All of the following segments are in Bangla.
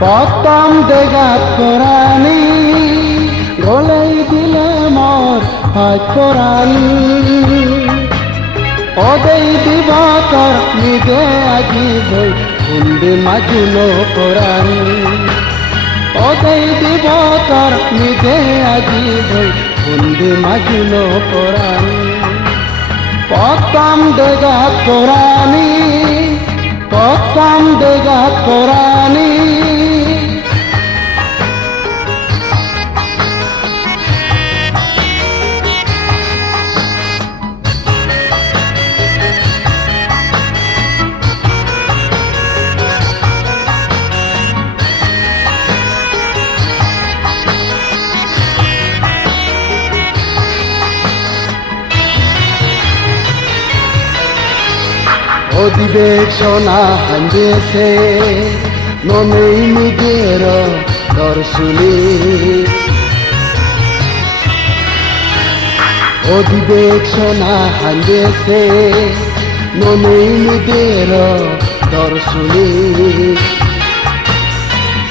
পতম দেগাত কোরআনি গলাই দিলে মোর হয় কোরআন ওদেই দিবতর নিজে আজি বই কুন্দি মাজুলো কোরআন ওদেই দিবতর নিজে আজি বই কুন্দি মাজুলো কোরআন পতম দেগাত কোরআনি পতম দেগাত কোরআনি অধিবেশনা হাঞ্জেছে ননেই নিজের দর্শনী অধিবেশনা হাঞ্জেছে ননেই নিজের দর্শনী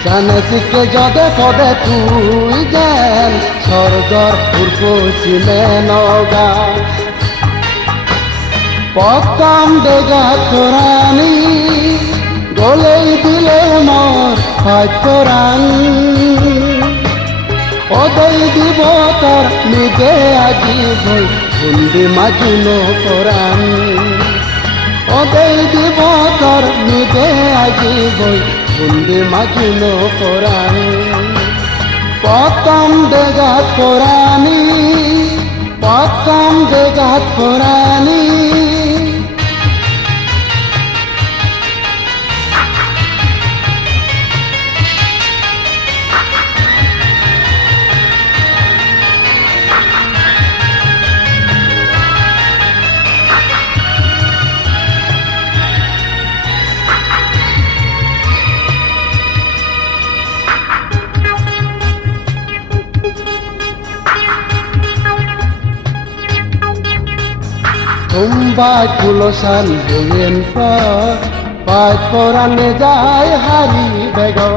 জানসিকে যদে পদে তুই যেন স্বর্গর পূর্ব ছিলে নগা পতম দেগাত কোরআনি গলাই দিলে মোর হয় কোরআন ওদেই দিবতর নিজে আজি বই কুন্দি মাজুলো কোরআন ওদেই দিবতর নিজে আজি বই কুন্দি মাজুলো কোরআন পতম দেগাত কোরআনি পতম দেগাত কোরআনি Tumbai kulosan buyen par Pai korane jai hari bego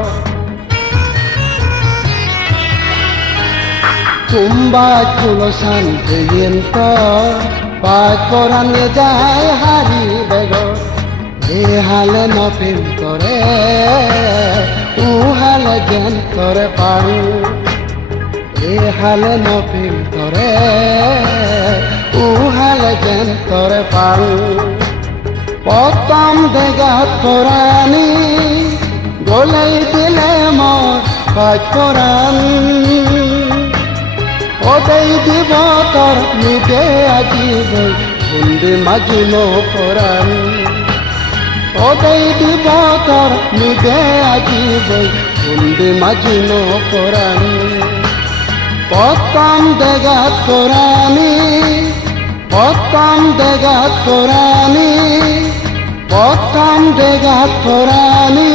Tumbai kulosan buyen par Pai korane jai hari bego E hale no pim tore U hale gen tore pang E hale no pim tore উহালে যেন তরে পারু পতম দেগাত কোরআনি গলাই দিলে মোর হয় কোরআন ওদেই দিবতর নিজে আজি বই কুন্দি মাজুলো কোরআন ওদেই দিবতর নিজে আজি বই কুন্দি মাজুলো কোরআন পতম দেগাত কোরআনি পতম দেগাত কোরআনি পতম দেগাত কোরআনি